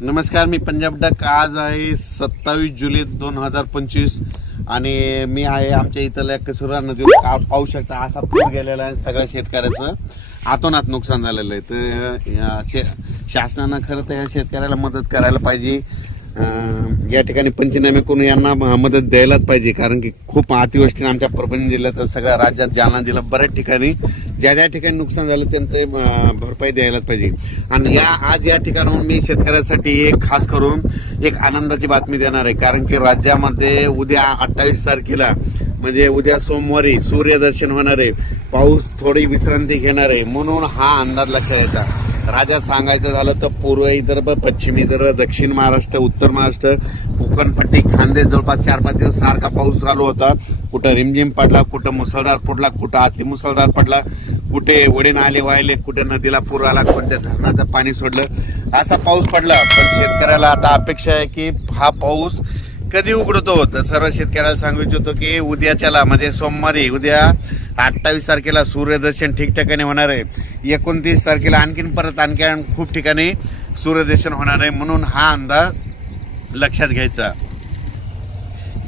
नमस्कार, मी पंजाब डक। आज आहे 27 जुलै 2025 आणि मी आहे आमच्या इथल्या कसुरा नदीवर पाहू शकता असा पूर गेलेला आहे। सगळ्या शेतकऱ्याचं आतोनात नुकसान झालेलं आहे। तर शासनानं खरं तर या शेतकऱ्याला मदत करायला पाहिजे। या ठिकाणी पंचनामे करून यांना मदत द्यायलाच पाहिजे, कारण की खूप अतिवृष्टीने आमच्या परभणी जिल्ह्यात सगळ्या राज्यात जालना जिल्हा बऱ्याच ठिकाणी ज्या ठिकाणी नुकसान झालं त्यांचे भरपाई द्यायलाच पाहिजे। आणि आज या ठिकाणाहून मी शेतकऱ्यांसाठी एक खास करून एक आनंदाची बातमी देणार आहे, कारण की राज्यामध्ये उद्या 28 तारखेला म्हणजे उद्या सोमवारी सूर्यदर्शन होणार आहे। पाऊस थोडी विश्रांती घेणार आहे, म्हणून हा अंदाज लक्षात यायचा। राज्यात सांगायचं झालं तर पूर्व विदर्भ, पश्चिम विदर्भ, दक्षिण महाराष्ट्र, उत्तर महाराष्ट्र, कोकणपट्टी, खानदेश जवळपास 4-5 दिवस सारखा पाऊस चालू होता। कुठं रिमझिम पडला, कुठं मुसळधार पडला, कुठं अतिमुसळधार पडला, कुठे वडे नाले वाहिले, कुठे नदीला पूर आला, कोणत्या धरणाचं पाणी सोडलं, असा पाऊस पडला। पण शेतकऱ्याला आता अपेक्षा आहे की हा पाऊस कधी उघडतो। तर सर्व शेतकऱ्याला सांगू इच्छितो की उद्याच्याला म्हणजे सोमवारी उद्या 28 तारखेला सूर्यदर्शन ठिकठिकाणी होणार आहे। 29 तारखेला आणखीन खूप ठिकाणी सूर्यदर्शन होणार आहे, म्हणून हा अंदाज लक्षात घ्यायचा।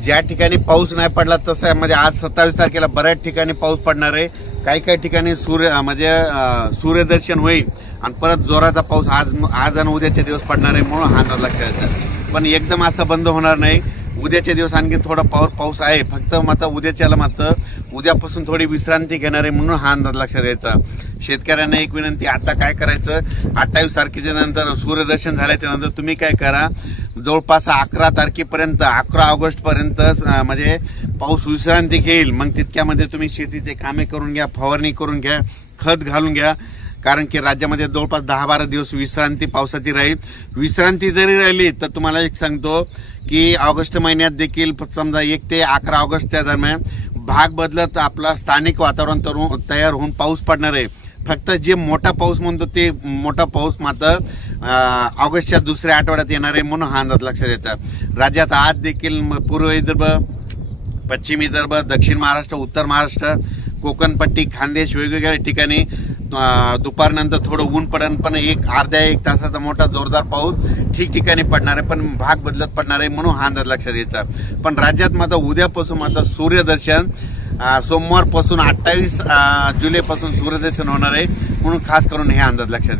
ज्या ठिकाणी पाऊस नाही पडला तसं म्हणजे आज 27 तारखेला बऱ्याच ठिकाणी पाऊस पडणार आहे। काही ठिकाणी सूर्यदर्शन होईल आणि परत जोराचा पाऊस आज आणि उद्याचे दिवस पडणार आहे, म्हणून हा अंदाज लक्षात घ्यायचा। पण एकदम असं बंद होणार नाही। उद्याचे दिवस आणखी थोडा पाऊस आहे, फक्त मात्र उद्याच्याला मात्र उद्यापासून थोडी विश्रांती घेणार आहे, म्हणून हा अंदाज लक्षात घ्यायचा। शेतकऱ्यांना एक विनंती, आता काय करायचं, 28 तारखेच्या नंतर सूर्यदर्शन झाल्याच्या नंतर तुम्ही काय करा, जवळपास 11 तारखेपर्यंत 11 ऑगस्ट पर्यंत म्हणजे पाऊस विश्रांती घेईल। मग तितक्यामध्ये तुम्ही शेतीचे कामे करून घ्या, फवारणी करून घ्या, खत घालून घ्या, कारण की राज्यामध्ये जवळपास 10-12 दिवस विश्रांती पावसाची राहील। विश्रांती जरी राहिली तर तुम्हाला एक सांगतो की ऑगस्ट महिन्यात देखील समजा 1 ते 11 ऑगस्टच्या दरम्यान भाग बदलत आपला स्थानिक वातावरण तयार होऊन पाऊस पडणार आहे। फक्त जे मोठा पाऊस म्हणतो ते मोठा पाऊस मात्र ऑगस्टच्या दुसऱ्या आठवड्यात येणार आहे, म्हणून हा अंदाज लक्षात येतात। राज्यात आज देखील पूर्व विदर्भ, पश्चिम विदर्भ, दक्षिण महाराष्ट्र, उत्तर महाराष्ट्र, कोकणपट्टी, खानदेश वेगवेगळ्या ठिकाणी दुपारनंतर थोडं ऊन पडेल, पण अर्ध्या एक तासाचा मोठा जोरदार पाऊस ठिकठिकाणी पडणार आहे, पण भाग बदलत पडणार आहे, म्हणून हा अंदाज लक्षात घ्यायचा। पण राज्यात मात्र उद्यापासून मात्र सूर्यदर्शन सोमवारपासून 28 जुलैपासून सूर्यदर्शन होणार आहे, म्हणून खास करून हे अंदाज लक्षात घ्या।